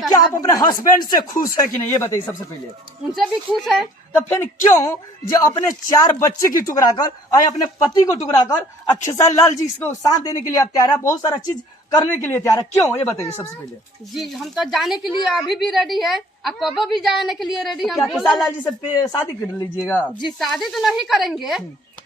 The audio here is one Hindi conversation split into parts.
क्या आप अपने हस्बैंड से खुश है कि नहीं, ये बताइए सबसे पहले। उनसे भी खुश है। तो फिर क्यों जो अपने 4 बच्चे की टुकड़ा कर और अपने पति को टुकड़ा कर और खेसारी लाल जी को साथ देने के लिए आप तैयार है, बहुत सारा चीज करने के लिए तैयार है, क्यों ये बताइए सबसे पहले। जी हम तो जाने के लिए अभी भी रेडी है और कबो भी जाने के लिए रेडी है। क्या खेसारी लाल जी से शादी कर लीजिएगा? जी शादी तो नहीं करेंगे,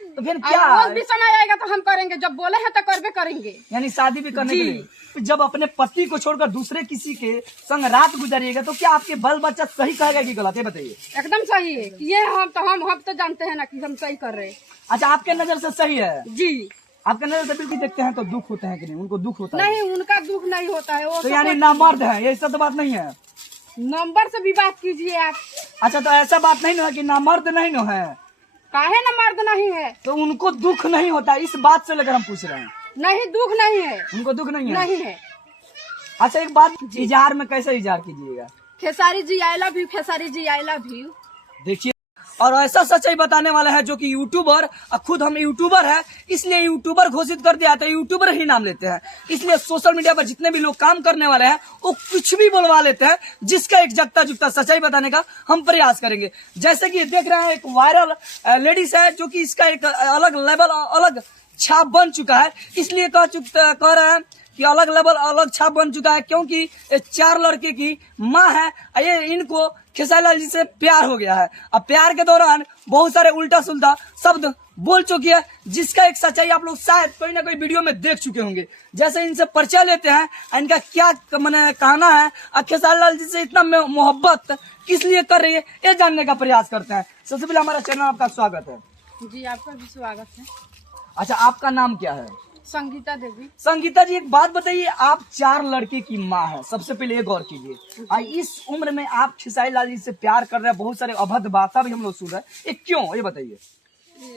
तो फिर क्या और भी समय आएगा तो हम करेंगे, जब बोले हैं तो करबे करेंगे। यानी शादी भी करने के लिए जब अपने पति को छोड़कर दूसरे किसी के संग रात गुजारिएगा तो क्या आपके बाल बच्चा सही कहेगा कि गलत है, बताइए। एकदम सही है कि ये हम तो जानते हैं ना कि हम सही कर रहे हैं। अच्छा, आपके नजर से सही है? जी आपके नजर से बिल्कुल देखते हैं तो दुख होता है कि नहीं? उनको दुख होता है? नहीं, उनका दुख नहीं होता है। वो तो यानी नामर्द है, ये सब तो बात नहीं है। नंबर से भी बात कीजिए आप। अच्छा, तो ऐसा बात नहीं ना कि नामर्द नहीं ना है? काहे ना मर्द नहीं है? तो उनको दुख नहीं होता, इस बात से लेकर हम पूछ रहे हैं। नहीं, दुख नहीं है। उनको दुख नहीं है? नहीं है। अच्छा, एक बात, इजहार में कैसे इजहार कीजिएगा? Khesari ji I love you, Khesari ji I love you. देखिए, और ऐसा सच्चाई बताने वाला है जो कि यूट्यूबर, खुद हम यूट्यूबर है इसलिए यूट्यूबर घोषित कर दिया था, यूट्यूबर ही नाम लेते हैं, इसलिए सोशल मीडिया पर जितने भी लोग काम करने वाले हैं वो कुछ भी बोलवा लेते हैं, जिसका एक जगता जुगता सच्चाई बताने का हम प्रयास करेंगे। जैसे कि देख रहे हैं, एक वायरल लेडीज है जो कि इसका एक अलग लेवल, अलग छाप बन चुका है, इसलिए कह रहे हैं कि अलग लेवल, अलग छाप बन चुका है, क्योंकि 4 लड़के की माँ है। ये इनको खेसारी लाल जी से प्यार हो गया है। अब प्यार के दौरान बहुत सारे उल्टा सुल्टा शब्द बोल चुकी है, जिसका एक सच्चाई आप लोग शायद कोई ना कोई वीडियो में देख चुके होंगे। जैसे इनसे परिचय लेते हैं, इनका क्या मैंने कहना है, खेसारी लाल जी से इतना मोहब्बत किस लिए कर रही है, ये जानने का प्रयास करते हैं। सबसे पहले हमारा चैनल आपका स्वागत है। जी आपका भी स्वागत है। अच्छा, आपका नाम क्या है? संगीता देवी। संगीता जी, एक बात बताइए, आप 4 लड़के की माँ है, सबसे पहले ये गौर कीजिए। इस उम्र में आप खेसारी लाल जी से प्यार कर रहे हैं, बहुत सारे अभद्र भाषा भी हम लोग सुन रहे हैं, ये क्यों, ये बताइए।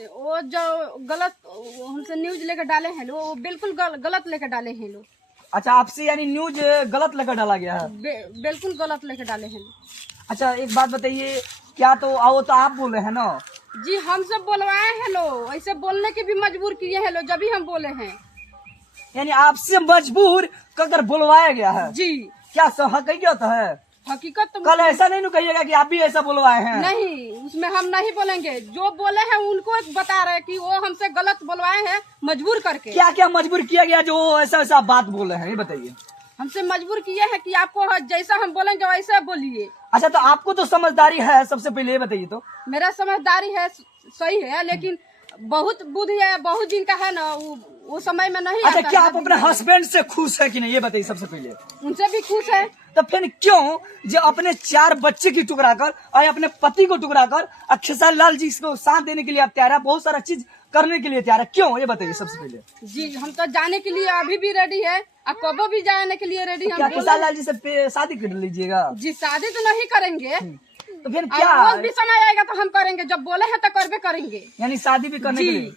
वो जो गलत हमसे न्यूज लेकर डाले हैं लोग, वो बिल्कुल गलत लेकर डाले हैं लोग। अच्छा, आपसे यानी न्यूज गलत लेकर डाला गया है? बिल्कुल गलत लेकर डाले हैं लोग। अच्छा, एक बात बताइए, क्या तो आओ तो आप बोले हैं ना? जी हमसे बोलवाए हैं लोग, ऐसे बोलने के भी मजबूर किए हैं लोग, जब भी हम बोले हैं। यानी आपसे मजबूर कर बुलवाया गया है? जी। क्या हकीकत है? हकीकत तो कल ऐसा नहीं न कहिएगा कि आप भी ऐसा बुलवाए हैं। नहीं, उसमें हम नहीं बोलेंगे, जो बोले हैं उनको बता रहे कि वो हमसे गलत बुलवाए हैं मजबूर करके। क्या क्या मजबूर किया गया जो ऐसा ऐसा बात बोले हैं, ये बताइए। हमसे मजबूर किए हैं कि आपको जैसा हम बोलेंगे वैसे बोलिए। अच्छा, तो आपको तो समझदारी है, सबसे पहले ये बताइए तो। मेरा समझदारी है, सही है, लेकिन बहुत बुद्धि है, बहुत दिन का है ना, वो समय में नहीं। अच्छा, क्या आप अपने हस्बैंड से खुश है कि नहीं, ये बताइए सबसे पहले। उनसे भी खुश है। तो फिर क्यों जो अपने 4 बच्चे की टुकड़ा कर और अपने पति को टुकड़ा कर और खेसारी लाल जी को साथ देने के लिए आप तैयार है, बहुत सारा चीज करने के लिए तैयार है, क्यों ये बताइए सबसे पहले। जी हम तो जाने के लिए अभी भी रेडी है और कबो भी जाने के लिए रेडी है। क्या खेसारी लाल जी से शादी कर लीजिएगा? जी शादी तो नहीं करेंगे, तो फिर क्या और भी समय आएगा तो हम करेंगे, जब बोले हैं तो करबे करेंगे। यानी शादी भी करने के लिए।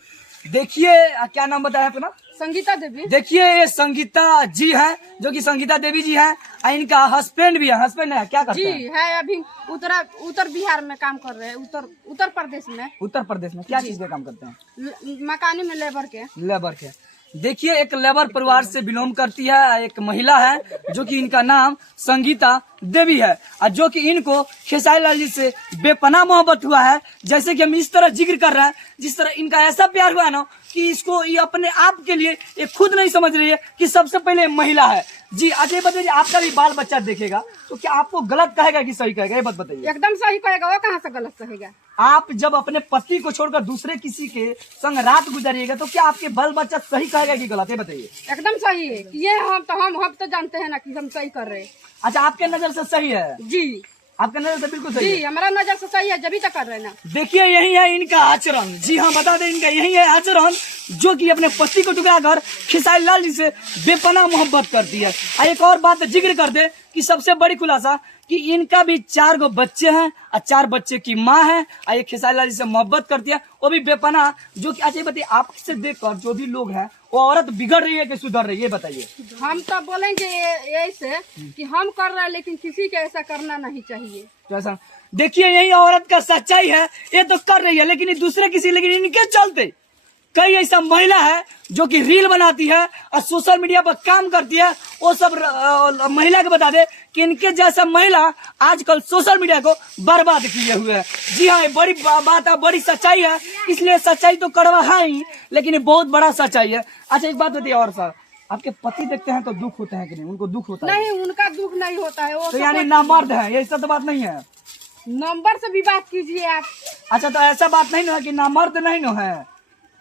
देखिए, क्या नाम बताया अपना? संगीता देवी। देखिए, ये संगीता जी हैं, जो कि संगीता देवी जी हैं, इनका हस्बैंड भी है। हस्बैंड है, क्या करते हैं? जी है, अभी उत्तर बिहार में काम कर रहे हैं, उत्तर प्रदेश में। उत्तर प्रदेश में क्या चीज का काम करते हैं? मकानी में लेबर के। देखिए, एक लेबर परिवार से बिलोंग करती है, एक महिला है जो कि इनका नाम संगीता देवी है, और जो कि इनको खेसारी लाल जी से बेपनाह मोहब्बत हुआ है। जैसे कि हम इस तरह जिक्र कर रहे हैं, जिस तरह इनका ऐसा प्यार हुआ है ना कि इसको ये अपने आप के लिए ये खुद नहीं समझ रही है कि सबसे पहले महिला है। जी, अच्छा बताइए, आपका भी बाल बच्चा देखेगा तो क्या आपको गलत कहेगा कि सही कहेगा, ये बात बताइए। एकदम सही कहेगा, वो कहाँ से गलत कहेगा। आप जब अपने पति को छोड़कर दूसरे किसी के संग रात गुजारिएगा तो क्या आपके बाल बच्चा सही कहेगा कि गलत है, बताइए। एकदम सही है कि ये हम तो जानते हैं ना कि हम सही कर रहे हैं। अच्छा, आपके नजर से सही है? जी आपके नजर से बिल्कुल सही जी है। हमारा नजर से सही है, जब तक कर रहे हैं ना। देखिए, यही है इनका आचरण। जी हाँ, बता दें, इनका यही है आचरण, जो कि अपने पति को टुकड़ा कर खेसारी लाल जी से बेपनाह मोहब्बत करती है। एक और बात जिक्र कर दे कि सबसे बड़ी खुलासा कि इनका भी 4 गो बच्चे हैं और 4 बच्चे की माँ है, और ये खेसारी लाल जी से मोहब्बत करती है, वो भी बेपनाह। जो कि अच्छा बताइए, आपसे देखकर जो भी लोग हैं वो औरत बिगड़ रही है कि सुधर रही है, बताइए। हम तो बोलेंगे ऐसे कि हम कर रहे हैं, लेकिन किसी के ऐसा करना नहीं चाहिए। तो ऐसा देखिए, यही औरत का सच्चाई है, ये तो कर रही है लेकिन दूसरे किसी, लेकिन इनके चलते कई ऐसा महिला है जो कि रील बनाती है और सोशल मीडिया पर काम करती है, वो सब महिला को बता दे कि इनके जैसा महिला आजकल सोशल मीडिया को बर्बाद किए हुए है। जी हाँ, ये बड़ी बात है, बड़ी सच्चाई है, इसलिए सच्चाई तो कड़वा है ही, लेकिन ये बहुत बड़ा सच्चाई है। अच्छा एक बात बताइए और सर, आपके पति देखते हैं तो दुख होता है कि नहीं? उनको दुख होता है? नहीं, उनका दुख नहीं होता है। वो तो यानी नामर्द है, ये सब तो बात नहीं है। नंबर से भी बात कीजिए आप। अच्छा तो ऐसा बात नहीं ना है कि नामर्द नहीं ना है,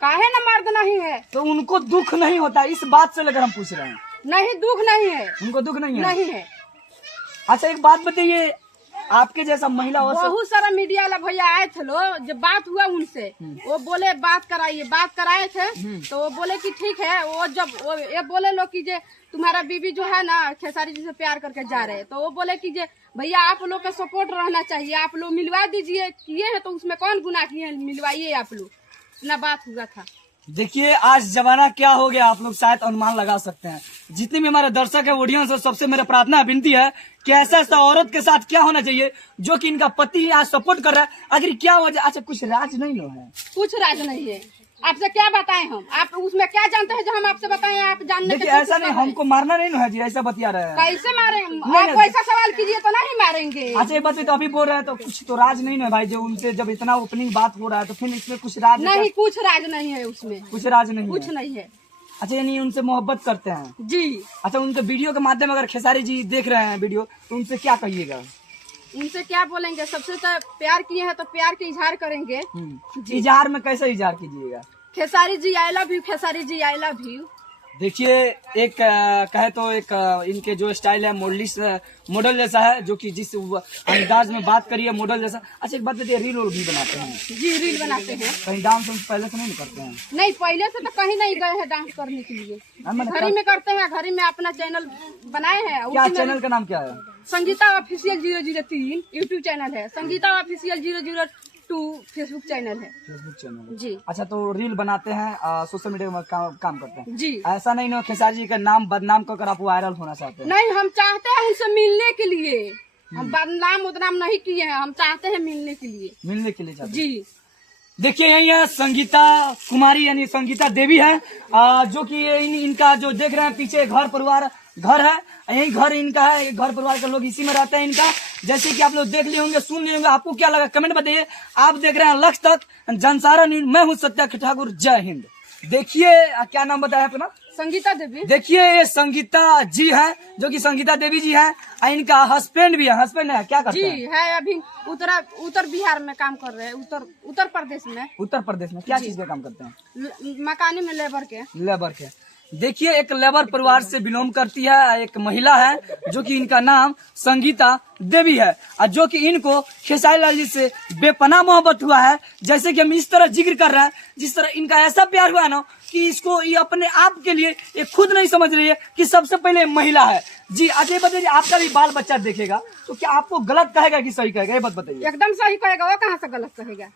काहे ना मर्द नहीं है? तो उनको दुख नहीं होता, इस बात से लेकर हम पूछ रहे हैं। नहीं, दुख नहीं है। उनको दुख नहीं है? नहीं है। अच्छा एक बात बताइए, आपके जैसा महिला हो बहुत सारा मीडिया वाला भैया आए थे लो, जब बात हुआ उनसे, वो बोले बात कराइए, बात कराए थे तो वो बोले कि ठीक है। वो जब वो ये बोले लो कि जे तुम्हारा बीबी जो है ना खेसारी जी से प्यार करके जा रहे हैं, तो वो बोले कि जे भैया आप लोग का सपोर्ट रहना चाहिए, आप लोग मिलवा दीजिए, किए हैं तो उसमें कौन गुनाह किए हैं, मिलवाइए आप लोग। इतना बात हुआ था। देखिए आज जमाना क्या हो गया, आप लोग शायद अनुमान लगा सकते हैं। जितने भी हमारे दर्शक है, ऑडियंस है, सबसे मेरा प्रार्थना विनती है कि ऐसा ऐसा औरत के साथ क्या होना चाहिए जो कि इनका पति आज सपोर्ट कर रहा है। आखिर क्या वजह? अच्छा कुछ राज नहीं लो है? कुछ राज नहीं है। आपसे क्या बताएं हम? आप उसमें क्या जानते हैं जो हम आपसे बताएं? आप जानने देखिए के ऐसा नहीं, हमको मारना नहीं है जी, ऐसा बतिया रहे हैं। कैसे मारे? आप ऐसा सवाल कीजिए तो नहीं मारेंगे। अच्छा ये बात तो अभी बोल रहे हैं, तो कुछ तो राज नहीं है भाई, जो उनसे जब इतना ओपनिंग बात हो रहा है तो फिर इसमें कुछ राज नहीं, कुछ राज नहीं है उसमें, कुछ राज नहीं कुछ है। नहीं है। अच्छा यानी उनसे मोहब्बत करते हैं? जी। अच्छा उनके वीडियो के माध्यम अगर खेसारी जी देख रहे हैं वीडियो, तो उनसे क्या कहिएगा? उनसे क्या बोलेंगे? सबसे तो प्यार किए हैं तो प्यार के इजहार करेंगे। इजहार में कैसे इजहार कीजिएगा? Khesari ji I love you, Khesari ji I love you. देखिए एक कहे तो एक इनके जो स्टाइल है मॉडल जैसा है, जो कि जिस अंदाज में बात करिए मॉडल जैसा। अच्छा एक बात बताइए, रील भी बनाते हैं? जी, रील बनाते हैं। कहीं डांस पहले से नहीं करते हैं? नहीं, पहले से तो कहीं नहीं गए हैं डांस करने के लिए। घर ही में करते हैं, घर ही में अपना चैनल बनाए हैं। क्या चैनल का नाम क्या है? संगीता ऑफिशियल 003 यूट्यूब चैनल है, संगीता ऑफिशियल 002 फेसबुक चैनल है। फेसबुक चैनल जी। अच्छा तो रील बनाते हैं, सोशल मीडिया में काम करते हैं जी। ऐसा नहीं ना खेसारी जी का नाम बदनाम कर आप वायरल होना चाहते हैं? नहीं, हम चाहते हैं उनसे मिलने के लिए। हम बदनाम उदनाम नहीं किए हैं, हम चाहते हैं मिलने के लिए। मिलने के लिए चाहते हैं? जी। देखिए यही है संगीता कुमारी यानी संगीता देवी है, जो कि इनका जो देख रहे हैं पीछे घर है, यही घर इनका है, घर परिवार के लोग इसी में रहते हैं इनका। जैसे कि आप लोग देख लिए होंगे, सुन लिए होंगे, आपको क्या लगा कमेंट बताइए। आप देख रहे हैं लक्ष्य तक जनसारा न्यूज, मैं हूँ सत्या ठाकुर, जय हिंद। देखिए क्या नाम बताया अपना? संगीता देवी। देखिए ये संगीता जी है, जो कि संगीता देवी जी है, इनका हस्बैंड भी है। हस्बैंड है क्या करते हैं? जी है, अभी उत्तर बिहार में काम कर रहे हैं, उत्तर प्रदेश में। उत्तर प्रदेश में क्या चीज का काम करते हैं? मकानी में लेबर के। देखिए एक लेबर परिवार से बिलोंग करती है एक महिला है, जो कि इनका नाम संगीता देवी है, और जो कि इनको खेसारी लाल जी से बेपनाह मोहब्बत हुआ है। जैसे कि हम इस तरह जिक्र कर रहे हैं, जिस तरह इनका ऐसा प्यार हुआ है ना कि इसको ये अपने आप के लिए ये खुद नहीं समझ रही है कि सबसे पहले महिला है। जी अच्छा बताइए, आपका भी बाल बच्चा देखेगा तो क्या आपको गलत कहेगा कि सही कहेगा? ये बात बताइए। एकदम सही कहेगा, वो कहाँ से गलत कहेगा?